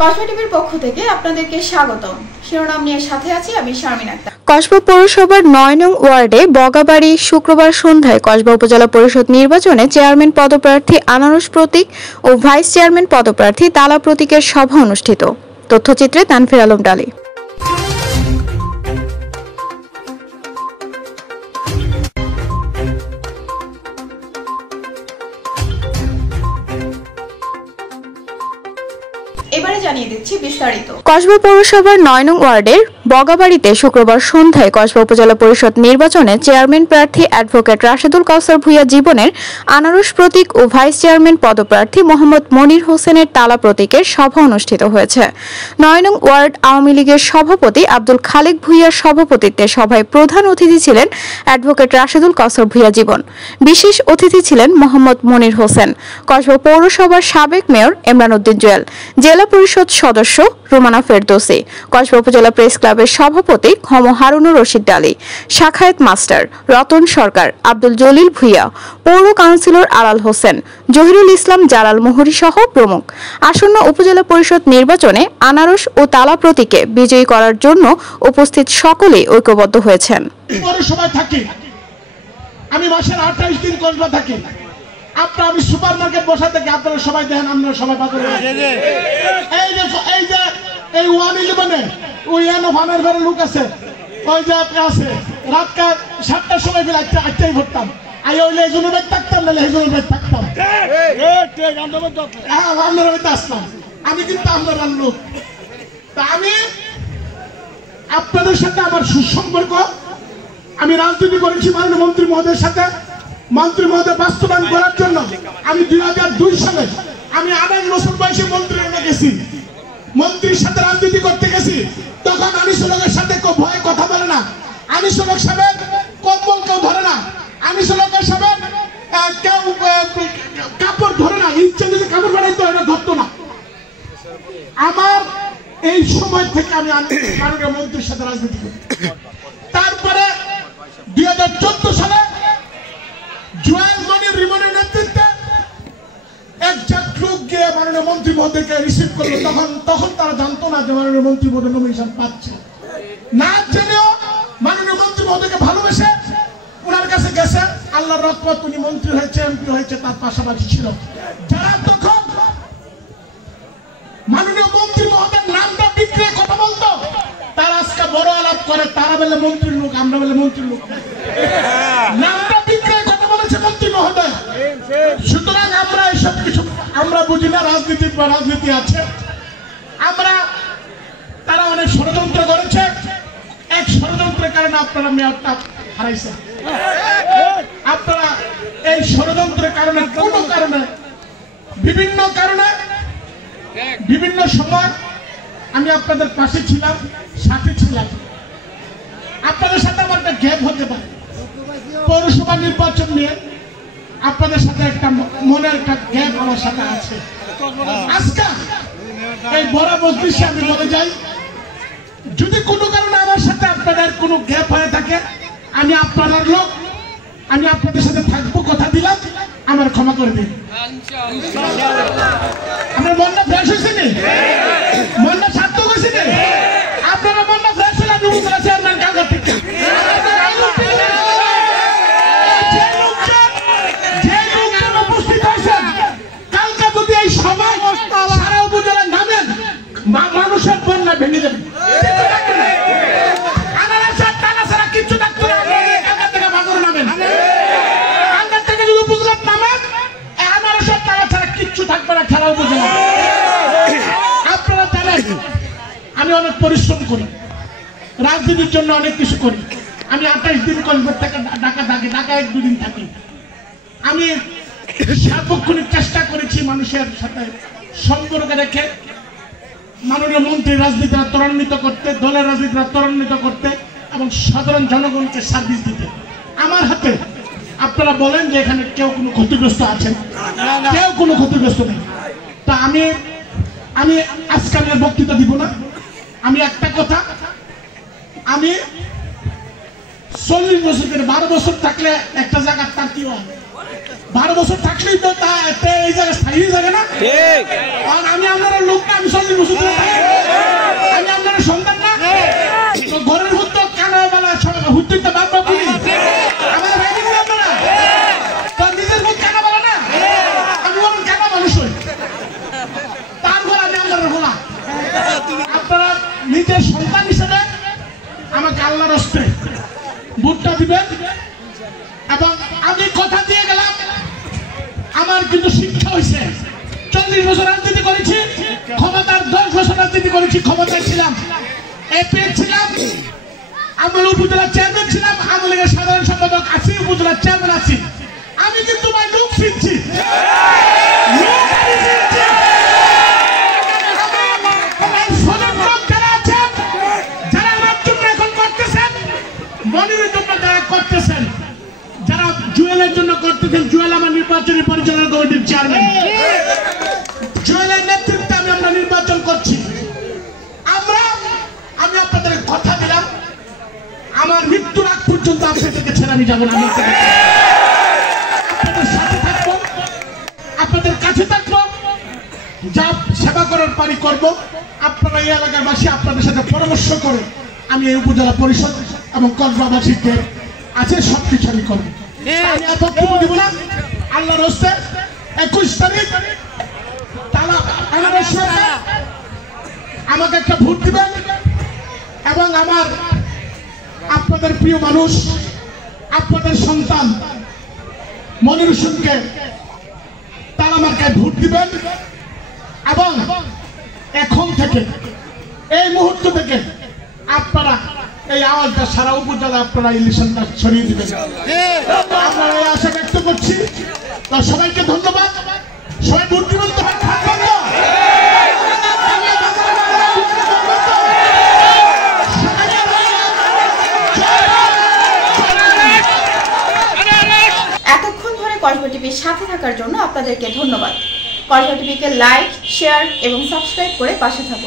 কসবা টিভির পক্ষ থেকে আপনাদেরকে স্বাগতম। শিরোনাম নিয়ে সাথে আছি আমি শারমিন আক্তার। কসবা পৌরসভার ৯ নং ওয়ার্ডে বগাবাড়ি শুক্রবার সন্ধ্যায় কসবা উপজেলা পরিষদ নির্বাচনে চেয়ারম্যান পদপ্রার্থী আনারস প্রতীক ও ভাইস চেয়ারম্যান পদপ্রার্থী তালা প্রতীকের সভা অনুষ্ঠিত। তথ্যচিত্রে তানফির আলম ডালি। এবারে জানিয়ে দিচ্ছি বিস্তারিত। কসবা পৌরসভার ৯ নং ওয়ার্ডের বগাবাড়িতে শুক্রবার সন্ধ্যায় কসবা উপজেলা পরিষদ নির্বাচনে চেয়ারম্যান প্রার্থী অ্যাডভোকেট রাশেদুল কাউসার ভূঁইয়া জীবনের আনারস প্রতীক ও ভাইস চেয়ারম্যান পদপ্রার্থী মোহাম্মদ মনির হোসেনের তালা প্রতীকের সভা অনুষ্ঠিত হয়েছে। ৯ নং ওয়ার্ড আওয়ামী লীগের সভাপতি আব্দুল খালেক ভূঁইয়ার সভাপতিত্বে সভায় প্রধান অতিথি ছিলেন অ্যাডভোকেট রাশেদুল কাউসার ভূঁইয়া জীবন। বিশেষ অতিথি ছিলেন মোহাম্মদ মনির হোসেন, কসবা পৌরসভার সাবেক মেয়র ইমরান উদ্দিন জুয়েল, জেলা পরিষদ সদস্য রুমানা ফেরদৌসি, কসবা উপজেলা প্রেস ক্লাবের সভাপতি খম হারুনুর রশিদ ডালি, শাখায়েত মাস্টার, রতন সরকার, আব্দুল জলিল ভূঁইয়া, পৌর কাউন্সিলর আলাল হোসেন, জহিরুল ইসলাম জালাল মোহরি সহ প্রমুখ। আসন্ন উপজেলা পরিষদ নির্বাচনে আনারস ও তালা প্রতীকে বিজয়ী করার জন্য উপস্থিত সকলেই ঐক্যবদ্ধ হয়েছেন। আমি মাসের 28 দিন কসবা থাকি। আমি সুপার মার্কেট বসা থেকে আপনারা সবাই দেখেন, আমরা সবাই এই 111 ওই ফানের ঘরে লোক আছে, ওই যে আপনি আছে রাতকার 7টার সময় ফেলে আটটাই ভরতাম। আই ওইলে এই জন্য বেদ থাকতাম, নাহলে এই জন্য বেদ থাকতাম। আপনারা বেদ আসতাম, আমি কিন্তু আপনার লোক। তা আমি আপনাদের সাথে আমার সুসম্পর্ক। আমি রাজনীতি করেছি মাননীয় মন্ত্রী মহোদয়ের সাথে। মন্ত্রী মহোদয় বাস্তবায়ন করার জন্য আমি 2002 সালে আমি 28 বছর বয়সে মন্ত্রী হয়ে গেছি। মন্ত্রীর সাথে রাজনীতি করতে গেছি, তখন আনিসুলের সাথে কেউ ভয়ে কথা বলে না। আনিসুলের সাহেব কম্বল কেউ ধরে না। আনিসুলের সাহেব কেউ কাপড় ধরে না। ইচ্ছে যদি কাপড় বানাইতো এটা ধরতো না। আমার এই সময় থেকে আমি মাননীয় মন্ত্রীর সাথে রাজনীতি করি। তারপরে 2014 সালে জুয়েল মনির রিমনের নেতৃত্বে একজন লোক গিয়ে মাননীয় মন্ত্রী মহোদয়কে রিসিভ করলো। তখন তারা জানতো না যে মাননীয় মন্ত্রী মহোদয় নমিনেশন পাচ্ছে না। জেনেও মাননীয় মন্ত্রী মহোদয়কে ভালোবেসে ওনার কাছে গেছে। আল্লাহর রহমত, উনি মন্ত্রী হয়েছে, এমপি হয়েছে, তার পাশাপাশি ছিল যারা তখন মাননীয় মন্ত্রী মহোদয়ের নামটা বিক্রি কথা বলতো, তারা আজকে বড় আলাপ করে। তারা বলে মন্ত্রীর লোক, আমরা বলে মন্ত্রীর লোক। নামটা বিক্রি কথা বলেছে মন্ত্রী মহোদয়। সুতরাং আমরা এইসব কিছু আমরা বুঝি না। রাজনীতি আছে। তারা অনেক ষড়যন্ত্র করেছে। এক ষড়যন্ত্রের কারণে আপনারা মেয়রটা হারাইছেন। আপনারা এই ষড়যন্ত্রের কারণে কোনো কারণে বিভিন্ন কারণে বিভিন্ন সময় আমি আপনাদের পাশে ছিলাম, সাথে ছিলাম। আপনাদের সাথে আমার একটা গ্যাপ হতে পারে। পৌরসভা নির্বাচন নিয়ে আপনাদের সাথে একটা মনের একটা গ্যাপ আমার সাথে আছে। আজকে এই বড় মজলিসে আমি বলে যাই, যদি কোনো কারণে আমার সাথে আপনাদের কোনো গ্যাপ হয়ে থাকে, আমি আপনাদের লোক, আমি আপনাদের সাথে থাকবো, কথা দিলাম, আমার ক্ষমা করে দিন। আপনার মনটা ফ্রেশ হয়েছে নি? মনটা সার্থক হয়েছে নি? আপনারা মনটা ফ্রেশ হলে আমি চেয়ারম্যান কালকার থেকে মানুষের বন্যা ভেঙে যাবে। আপনারা জানেন আমি অনেক পরিশ্রম করি, রাজনীতির জন্য অনেক কিছু করি। আমি 28 দিন কসবার থেকে ঢাকা 1-2 দিন থাকি। আমি সার্বক্ষণিক চেষ্টা করেছি মানুষের সাথে সম্পর্ক রেখে মাননীয় মন্ত্রী রাজনীতিরা ত্বরান্বিত করতে, দলের রাজনীতিরা ত্বরান্বিত করতে এবং সাধারণ জনগণকে সার্ভিস দিতে। আমার হাতে আপনারা বলেন যে এখানে কেউ কোনো ক্ষতিগ্রস্ত আছেন? কেউ কোনো ক্ষতিগ্রস্ত নেই। তা আমি আজকে আমি বক্তৃতা দিব না। আমি একটা কথা, আমি 40 বছর করে 12 বছর থাকলে একটা জায়গা তার কি হয়, 12 বছর থাকলেই তো তা এই জায়গায় স্থায়ী জায়গা না। আর আমি আপনারা লোক না, আমি 40 বছর নিজের সন্তান হিসেবে আমাকে আল্লাহর রাস্তে ভোটটা দিবেন। এবং আমি কথা দিয়ে গেলাম, আমার কিন্তু শিক্ষা হয়েছে। 40 বছর রাজনীতি করেছি, ক্ষমতার 10 বছর রাজনীতি করেছি, ক্ষমতায় ছিলাম, এপি ছিলাম, আমার উপজেলা চেয়ারম্যান ছিলাম, আওয়ামী লীগের সাধারণ সম্পাদক আছি, উপজেলা চেয়ারম্যান আছি। আমি কিন্তু ভাই লোক ফিরছি, যারা আমার জন্য এখন করতেছেন, মনিরের জন্য যারা করতেছেন, যারা জুয়েলের জন্য করতেছেন, জুয়েল আমার নির্বাচনী পরিচালনা কমিটির চেয়ারম্যান, জুয়েলের নেতৃত্বে আমরা নির্বাচন করছি। আমি আপনাদের কথা দিলাম, আমার মৃত্যুর আগ পর্যন্ত আপনাদেরকে ছেড়ে আমি যাবো না। আপনাদের সাথে থাকবো, আপনাদের কাছে থাকবো, যা সেবা করার পারি করব। আপনারা এই এলাকার বাসী আপনাদের সাথে পরামর্শ করে আমি এই উপজেলা পরিষদ এবং কসবাবাসীকে আছে সবকিছু আমি করবো। আমি আর বক্তব্য দিব না। আল্লাহর হস্তে 21 তারিখ আমাকে একটা ভোট দিবেন এবং আমার আপনাদের প্রিয় মানুষ, আপনাদের সন্তান মনির হোসেনকে তালা মার্কায় ভোট দিবেন। এবং এখন থেকে, এই মুহূর্ত থেকে আপনারা এই আওয়াজটা সারা উপজেলা আপনারা ইলেকশনটা ছড়িয়ে দিবেন। আপনারা এই আশা ব্যক্ত করছি। তো সবাইকে ধন্যবাদ। সবাই ভোট দিবেন তো? এতক্ষণ ধরে কসবা টিভির সাথে থাকার জন্য আপনাদেরকে ধন্যবাদ। কসবা টিভিকে লাইক, শেয়ার এবং সাবস্ক্রাইব করে পাশে থাকুন।